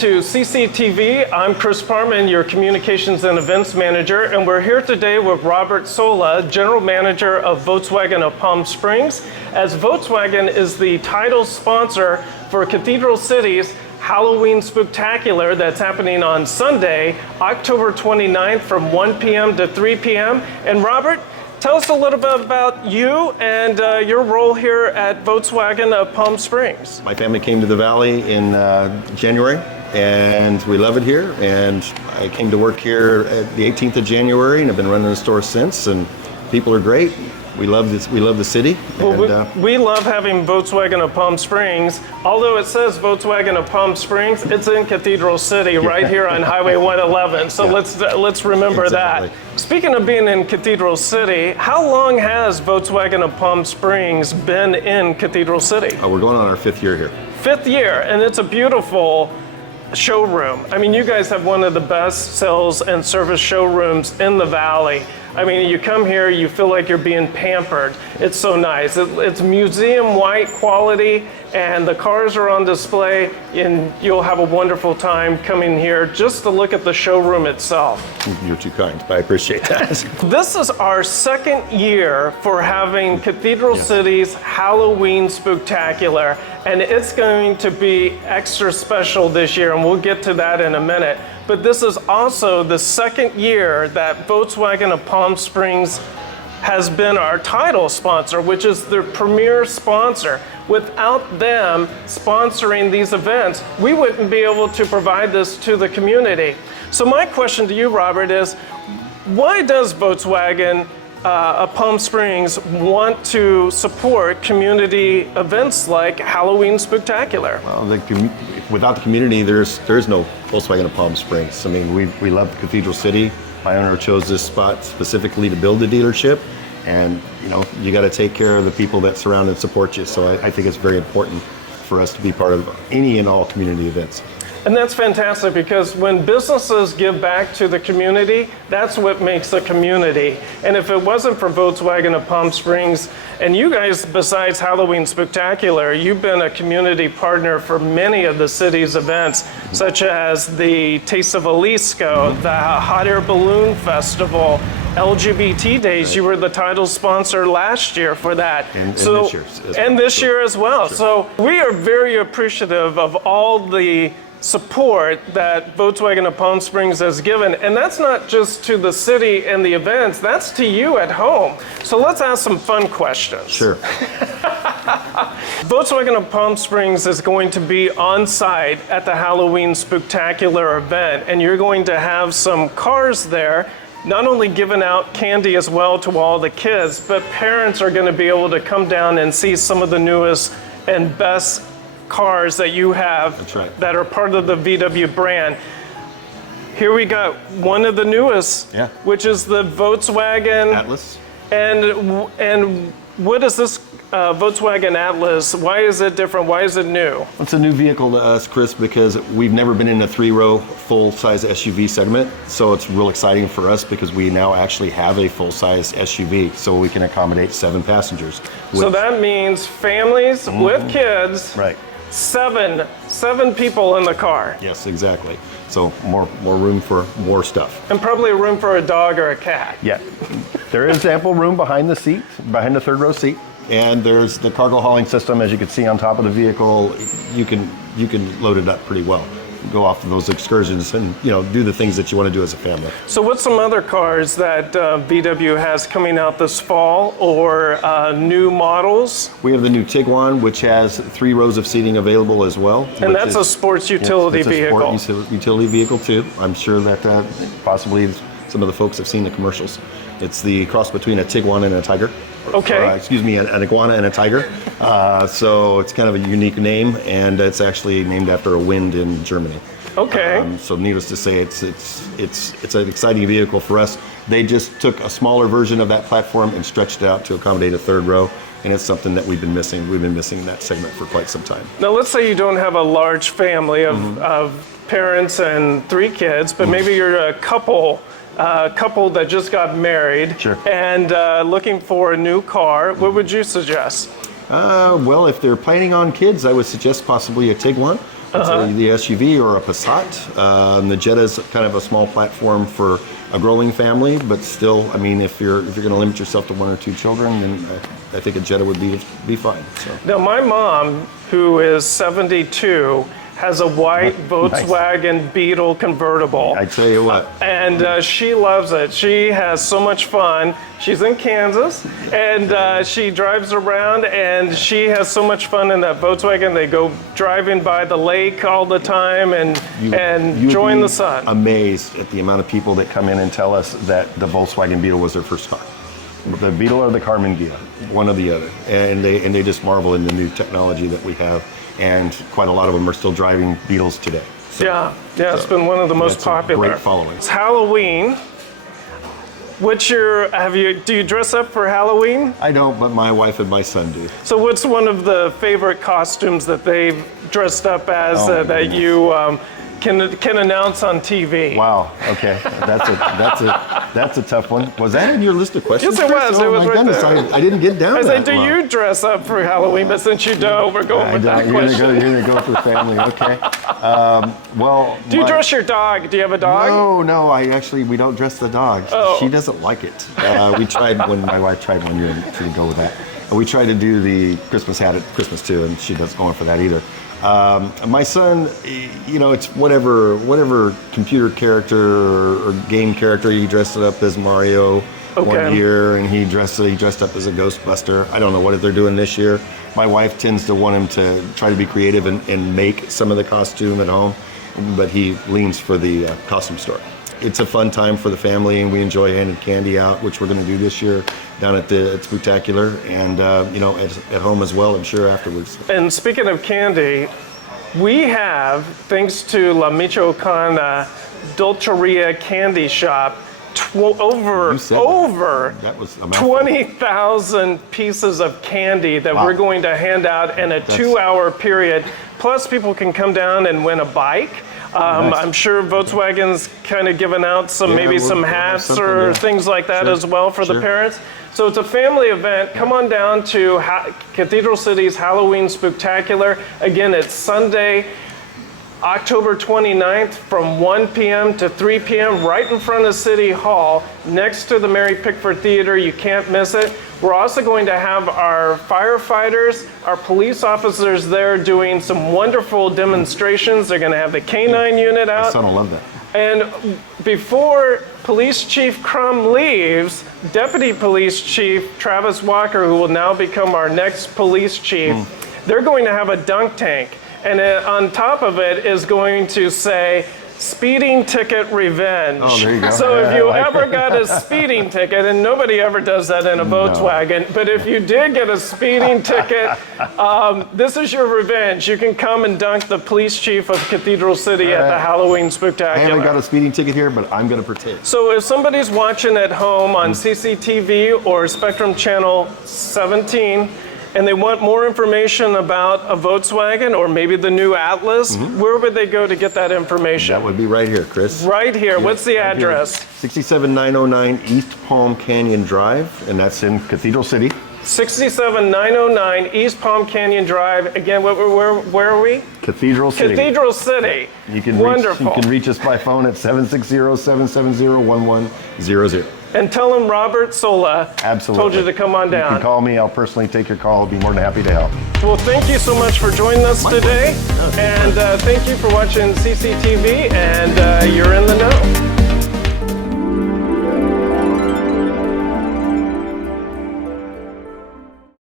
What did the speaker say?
to CCTV. I'm Chris Parman, your Communications and Events Manager, and we're here today with Robert Sola, General Manager of Volkswagen of Palm Springs, as Volkswagen is the title sponsor for Cathedral City's Halloween Spooktacular that's happening on Sunday, October 29th from 1 p.m. to 3 p.m. And Robert, tell us a little bit about you and your role here at Volkswagen of Palm Springs. My family came to the Valley in January, and we love it here. And I came to work here at the 18th of January, and I've been running the store since. And people are great. We love this. We love the city. Well, we love having Volkswagen of Palm Springs. Although it says Volkswagen of Palm Springs, it's in Cathedral City, right here on Highway 111. So let's remember that. Speaking of being in Cathedral City, how long has Volkswagen of Palm Springs been in Cathedral City? We're going on our 5th year here. 5th year, and it's a beautiful showroom. I mean, you guys have one of the best sales and service showrooms in the Valley. I mean, you come here, you feel like you're being pampered. It's so nice. It's museum white quality, and the cars are on display, and you'll have a wonderful time coming here just to look at the showroom itself. You're too kind. I appreciate that. This is our 2nd year for having Cathedral City's Halloween Spooktacular, and it's going to be extra special this year, and we'll get to that in a minute. But this is also the 2nd year that Volkswagen of Palm Springs has been our title sponsor, which is the premier sponsor. Without them sponsoring these events, we wouldn't be able to provide this to the community. So my question to you, Robert, is why does Volkswagen of Palm Springs want to support community events like Halloween Spooktacular? Well, without the community, there's no Volkswagen of Palm Springs. I mean, we love Cathedral City. My owner chose this spot specifically to build a dealership, and you got to take care of the people that surround and support you. So I think it's very important for us to be part of any and all community events. And that's fantastic, because when businesses give back to the community, that's what makes a community. And if it wasn't for Volkswagen of Palm Springs, and you guys, besides Halloween Spooktacular, you've been a community partner for many of the city's events, such as the Taste of Jalisco, the Hot Air Balloon Festival, LGBT Days. You were the title sponsor last year for that. And this year as well. And this year as well. Sure. So we are very appreciative of all the support that Volkswagen of Palm Springs has given. And that's not just to the city and the events, that's to you at home. So let's ask some fun questions. Sure. Volkswagen of Palm Springs is going to be on site at the Halloween Spooktacular event, and you're going to have some cars there, not only giving out candy as well to all the kids, but parents are going to be able to come down and see some of the newest and best cars that you have. That's right. That are part of the VW brand. Here we got one of the newest, which is the Volkswagen Atlas. And what is this Volkswagen Atlas? Why is it different? Why is it new? It's a new vehicle to us, Chris, because we've never been in a 3-row full-size SUV segment. So it's real exciting for us because we now actually have a full-size SUV, so we can accommodate 7 passengers. So that means families with kids. Right. 7 people in the car. Yes, exactly. So more room for more stuff. And probably room for a dog or a cat. Yeah. There is ample room behind the seat, behind the 3rd row seat. And there's the cargo hauling system, as you can see on top of the vehicle. You can load it up pretty well. Go off of those excursions and do the things that you want to do as a family. So what's some other cars that VW has coming out this fall, or new models? We have the new Tiguan, which has 3 rows of seating available as well. And that's a sports utility vehicle. It's a sport utility vehicle too. I'm sure that possibly some of the folks have seen the commercials. It's the cross between a Tiguan and a tiger. Okay. Excuse me, an iguana and a tiger. So it's kind of a unique name, and it's actually named after a wind in Germany. Okay. So needless to say, it's an exciting vehicle for us. They just took a smaller version of that platform and stretched it out to accommodate a 3rd row, and it's something that we've been missing. We've been missing that segment for quite some time. Now let's say you don't have a large family of parents and 3 kids, but maybe you're a couple that just got married. Sure. And looking for a new car. What would you suggest? Well, if they're planning on kids, I would suggest possibly a Tiguan. It's the SUV or a Passat. The Jetta is kind of a small platform for a growing family, but still, I mean, if you're going to limit yourself to 1 or 2 children, then I think a Jetta would be fine. So. Now, my mom, who is 72, has a white Volkswagen Beetle convertible. I tell you what. And she loves it. She has so much fun. She's in Kansas, and she drives around, and she has so much fun in that Volkswagen. They go driving by the lake all the time and enjoying the sun. Amazed at the amount of people that come in and tell us that the Volkswagen Beetle was their first car. The Beetle or the Carmen Ghia, one or the other. And they just marvel in the new technology that we have. And quite a lot of them are still driving Beetles today. So, it's been one of the most popular. Great following. It's Halloween. Do you dress up for Halloween? I don't, but my wife and my son do. So what's one of the favorite costumes that they've dressed up as that you can announce on TV? Wow. Okay, that's a tough one. Was that in your list of questions? Yes, it was. Oh, it was my right goodness, there. I didn't get down. I said, that low. you dress up for Halloween? But since you don't, we're going with that question. You're gonna go for family. Okay. Do you dress your dog? Do you have a dog? No. We don't dress the dog. Oh. She doesn't like it. We tried when my wife tried one year to go with that. And we tried to do the Christmas hat at Christmas too, and she doesn't go in for that either. My son, it's whatever computer character or game character. He dressed it up as Mario one year, and he dressed up as a Ghostbuster. I don't know what they're doing this year. My wife tends to want him to try to be creative and make some of the costume at home, but he leans for the costume store. It's a fun time for the family, and we enjoy handing candy out, which we're going to do this year down at Spooktacular, and at home as well, I'm sure, afterwards. And speaking of candy, we have, thanks to La Michoacana Dulceria Candy Shop, over 20,000 pieces of candy that we're going to hand out in a 2-hour period. Plus, people can come down and win a bike. I'm sure Volkswagen's kind of given out some hats or things like that as well for the parents. So it's a family event. Come on down to Cathedral City's Halloween Spooktacular. Again, it's Sunday, October 29th from 1 p.m. to 3 p.m. right in front of City Hall, next to the Mary Pickford Theater. You can't miss it. We're also going to have our firefighters, our police officers there doing some wonderful demonstrations. They're going to have the K-9 unit out. My son will love that. And before Police Chief Crum leaves, Deputy Police Chief Travis Walker, who will now become our next police chief, they're going to have a dunk tank. And on top of it is going to say, speeding ticket revenge. Oh, there you go. So if you ever got a speeding ticket, and nobody ever does that in a Volkswagen, but if you did get a speeding ticket, this is your revenge. You can come and dunk the police chief of Cathedral City at the Halloween Spooktacular. I haven't got a speeding ticket here, but I'm going to pretend. So if somebody's watching at home on CCTV or Spectrum Channel 17, and they want more information about a Volkswagen or maybe the new Atlas, where would they go to get that information? That would be right here, Chris. Right here. Yeah, what's the address? 67909 East Palm Canyon Drive, and that's in Cathedral City. 67909 East Palm Canyon Drive. Again, where are we? Cathedral City. Cathedral City. Wonderful. You can reach us by phone at 760-770-1100. And tell them Robert Sola told you to come on down. You can call me. I'll personally take your call. I'll be more than happy to help. Well, thank you so much for joining us today. And thank you for watching CCTV, and you're in the know.